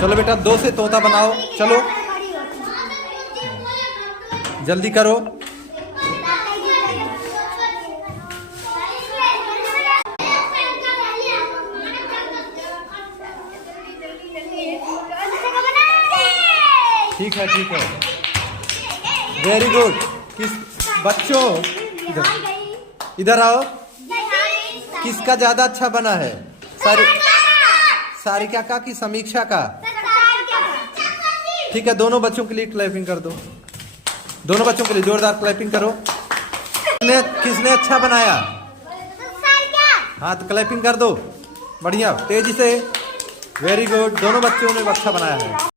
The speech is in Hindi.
चलो बेटा 2 से तोता बनाओ, चलो जल्दी करो। ठीक है ठीक है, वेरी गुड। किस बच्चों इधर आओ, किसका ज्यादा अच्छा बना है? सारिका का कि समीक्षा का? ठीक है, दोनों बच्चों के लिए क्लैपिंग कर दो, दोनों बच्चों के लिए जोरदार क्लैपिंग करो। किसने अच्छा बनाया? हाँ तो क्लैपिंग कर दो, बढ़िया तेजी से, वेरी गुड, दोनों बच्चों ने अच्छा बनाया है।